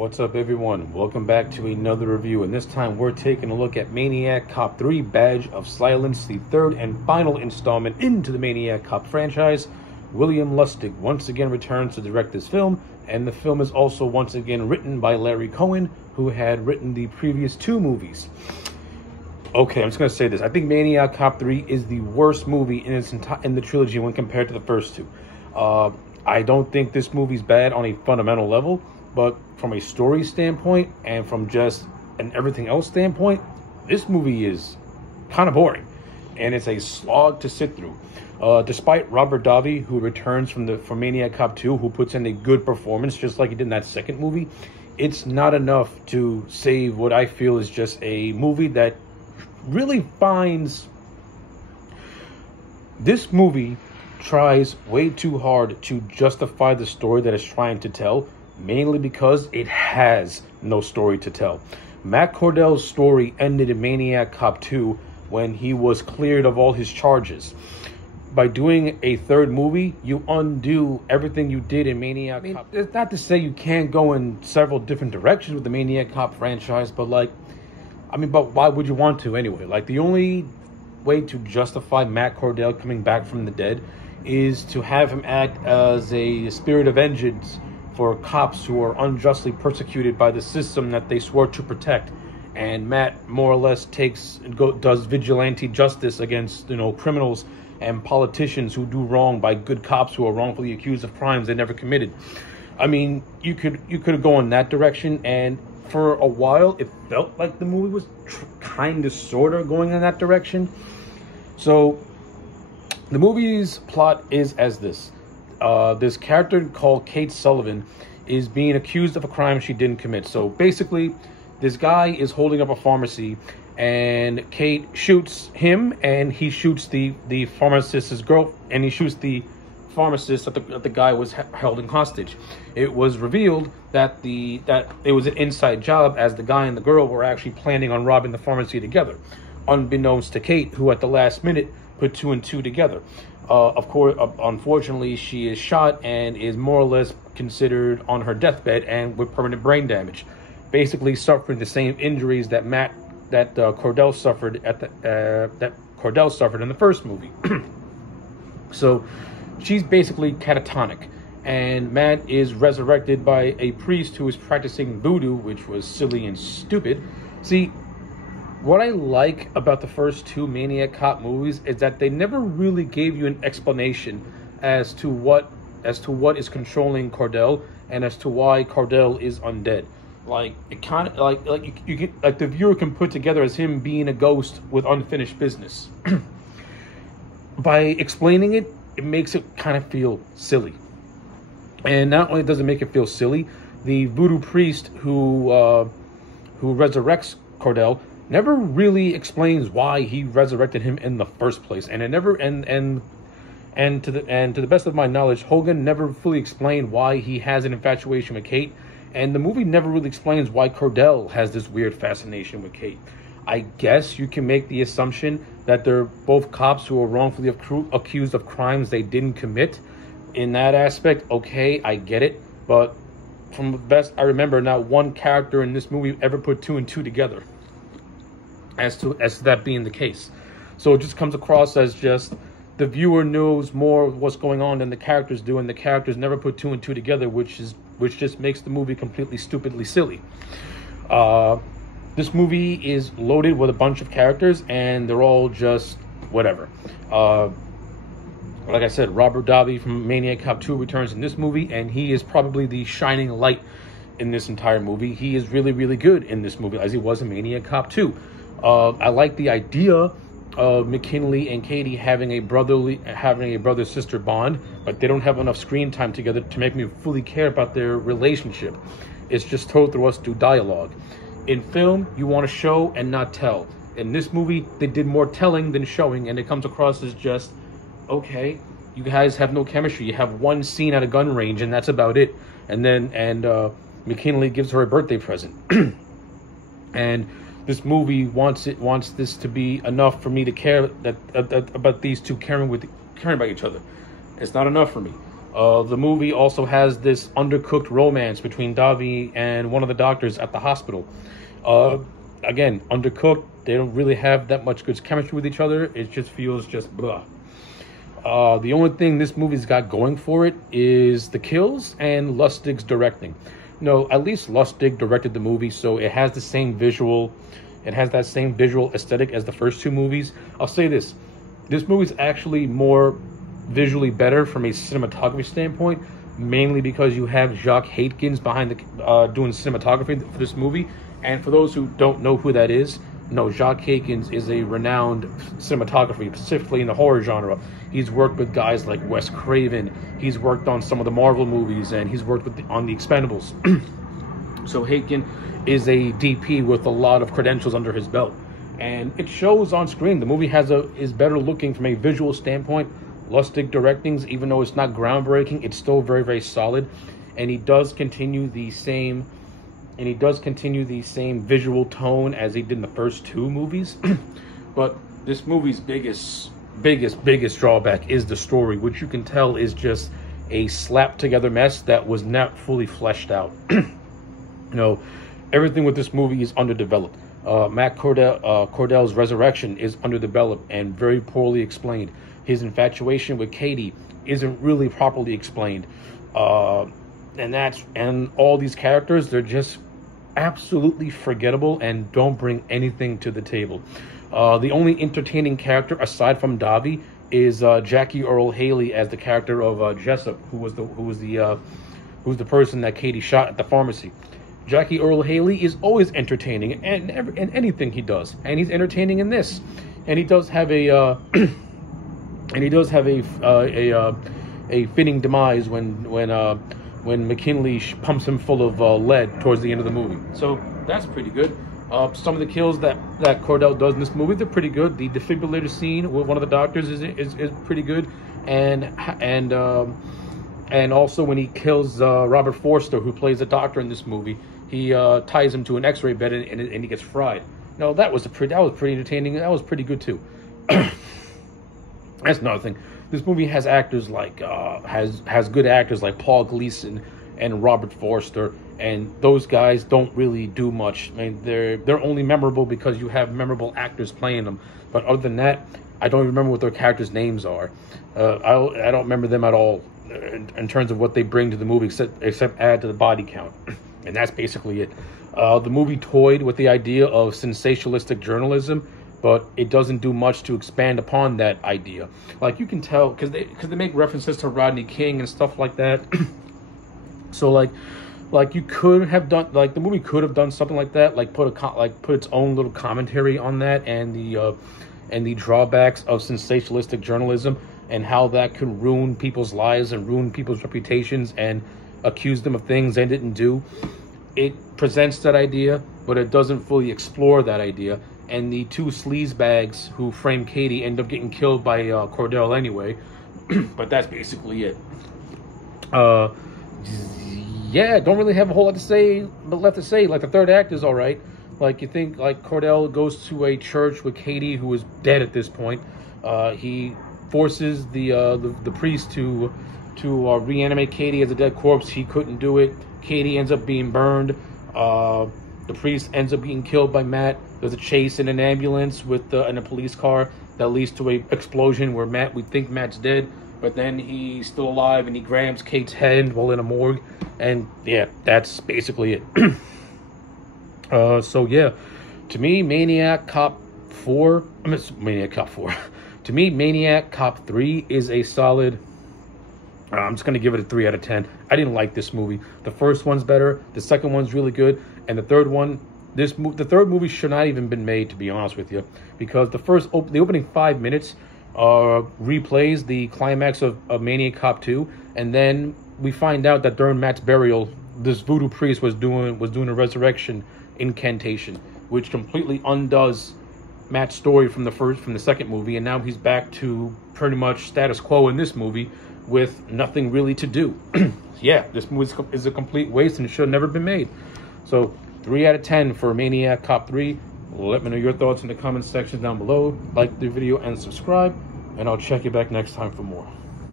What's up, everyone? Welcome back to another review, and this time we're taking a look at Maniac Cop 3 Badge of Silence, the third and final installment into the Maniac Cop franchise. William Lustig once again returns to direct this film, and the film is also once again written by Larry Cohen, who had written the previous two movies. Okay, I'm just going to say this. I think Maniac Cop 3 is the worst movie in the trilogy when compared to the first two. I don't think this movie's bad on a fundamental level, but from a story standpoint and from just an everything else standpoint, this movie is kind of boring, and it's a slog to sit through. Despite Robert Davi, who returns from Maniac Cop 2, who puts in a good performance just like he did in that second movie, it's not enough to save what I feel is just a movie that really finds... This movie tries way too hard to justify the story that it's trying to tell, mainly because it has no story to tell. Matt Cordell's story ended in Maniac Cop 2 when he was cleared of all his charges. By doing a third movie, you undo everything you did in Maniac Cop. It's not to say you can't go in several different directions with the Maniac Cop franchise, but but why would you want to anyway? The only way to justify Matt Cordell coming back from the dead is to have him act as a spirit of vengeance for cops who are unjustly persecuted by the system that they swore to protect. And Matt more or less does vigilante justice against criminals and politicians who do wrong by good cops who are wrongfully accused of crimes they never committed. I mean, you could go in that direction, and for a while it felt like the movie was kind of sort of going in that direction. So the movie's plot is as this. This character called Kate Sullivan is being accused of a crime she didn't commit. So basically, this guy is holding up a pharmacy, and Kate shoots him, and he shoots the pharmacist's girl, and he shoots the pharmacist that the guy was held in hostage. It was revealed that it was an inside job, as the guy and the girl were actually planning on robbing the pharmacy together, unbeknownst to Kate, who at the last minute put two and two together. Of course, unfortunately, she is shot and is more or less considered on her deathbed and with permanent brain damage, basically suffering the same injuries that Cordell suffered in the first movie. So she's basically catatonic, and Matt is resurrected by a priest who is practicing voodoo, which was silly and stupid. See, what I like about the first two Maniac Cop movies is that they never really gave you an explanation as to what is controlling Cordell and as to why Cordell is undead. It kind of you get, the viewer can put together as him being a ghost with unfinished business. By explaining it, it makes it kind of feel silly. And not only does it make it feel silly, the voodoo priest who resurrects Cordell never really explains why he resurrected him in the first place, and it never and to the best of my knowledge, Hogan never fully explained why he has an infatuation with Kate, and the movie never really explains why Cordell has this weird fascination with Kate. I guess you can make the assumption that they're both cops who are wrongfully accused of crimes they didn't commit. In that aspect, okay, I get it, but from the best I remember, not one character in this movie ever put two and two together as to that being the case. So it just comes across as just the viewer knows more of what's going on than the characters do, and the characters never put two and two together, which just makes the movie completely stupidly silly. This movie is loaded with a bunch of characters, and they're all just whatever. Like I said, Robert Davi from Maniac Cop 2 returns in this movie, and he is probably the shining light in this entire movie. He is really, really good in this movie, as he was in Maniac Cop 2. I like the idea of McKinley and Katie having a brother-sister bond, but they don't have enough screen time together to make me fully care about their relationship. It's just told through us through dialogue. In film, you want to show and not tell. In this movie, they did more telling than showing, and it comes across as just, okay, you guys have no chemistry. You have one scene at a gun range, and that's about it. And McKinley gives her a birthday present. And this movie wants this to be enough for me to care about these two caring about each other. It's not enough for me. The movie also has this undercooked romance between Davi and one of the doctors at the hospital. Again, undercooked. They don't really have that much good chemistry with each other. It just feels just blah. The only thing this movie's got going for it is the kills and Lustig's directing. No, at least Lustig directed the movie, so it has the same visual. It has that same visual aesthetic as the first two movies. I'll say this: this movie's actually more visually better from a cinematography standpoint, mainly because you have Jacques Haetkens behind the doing cinematography for this movie. And for those who don't know who that is, no, Jacques Haetkens is a renowned cinematographer, specifically in the horror genre. He's worked with guys like Wes Craven. He's worked on some of the Marvel movies, and he's worked on the Expendables. So Haetkens is a DP with a lot of credentials under his belt, and it shows on screen. The movie is better looking from a visual standpoint. Lustig directings, even though it's not groundbreaking, it's still very, very solid, and he does continue the same. And he does continue the same visual tone as he did in the first two movies. But this movie's biggest drawback is the story, which you can tell is just a slapped together mess that was not fully fleshed out. Everything with this movie is underdeveloped. Matt Cordell's resurrection is underdeveloped and very poorly explained. His infatuation with Katie isn't really properly explained. And all these characters, they're just absolutely forgettable and don't bring anything to the table. The only entertaining character aside from Davi is Jackie Earle Haley as the character of Jessup, who's the person that Katie shot at the pharmacy. Jackie Earle Haley is always entertaining in anything he does, and he's entertaining in this. And he does have a a fitting demise when McKinley pumps him full of lead towards the end of the movie. So that's pretty good. Some of the kills that Cordell does in this movie, they're pretty good. The defibrillator scene with one of the doctors is pretty good, and also when he kills Robert Forster, who plays the doctor in this movie, he ties him to an X-ray bed and he gets fried. No, that was pretty entertaining. That was pretty good too. That's another thing. This movie has actors like has good actors like Paul Gleason and Robert Forster, and those guys don't really do much. I mean, they're only memorable because you have memorable actors playing them. But other than that, I don't even remember what their characters' names are. I don't remember them at all in terms of what they bring to the movie, except add to the body count, and that's basically it. The movie toyed with the idea of sensationalistic journalism, but it doesn't do much to expand upon that idea. Like, you can tell because they make references to Rodney King and stuff like that. So like you could have done, like, the movie could have done something like that, like put its own little commentary on that and the drawbacks of sensationalistic journalism and how that could ruin people's lives and ruin people's reputations and accuse them of things they didn't do. It presents that idea, but it doesn't fully explore that idea. And the two sleazebags who frame Katie end up getting killed by Cordell anyway. But that's basically it. Yeah, don't really have a whole lot to say, but left to say. Like, the third act is all right. Like, you think, like, Cordell goes to a church with Katie, who is dead at this point. He forces the priest to reanimate Katie as a dead corpse. He couldn't do it. Katie ends up being burned. The priest ends up getting killed by Matt. There's a chase in an ambulance in a police car that leads to an explosion where we think Matt's dead, but then he's still alive and he grabs Kate's head while in a morgue. And yeah, that's basically it. So yeah, to me, Maniac Cop 4. To me, Maniac Cop 3 is a solid. I'm just going to give it a 3 out of 10. I didn't like this movie. The first one's better. The second one's really good. And the third one, the third movie should not even been made, to be honest with you. Because the opening 5 minutes replays the climax of Maniac Cop 2. And then we find out that during Matt's burial, this voodoo priest was doing a resurrection incantation, which completely undoes Matt's story from the second movie. And now he's back to pretty much status quo in this movie, with nothing really to do. Yeah, this movie is a complete waste and it should have never been made. So 3 out of 10 for Maniac Cop 3. Let me know your thoughts in the comment section down below. Like the video and subscribe, and I'll check you back next time for more.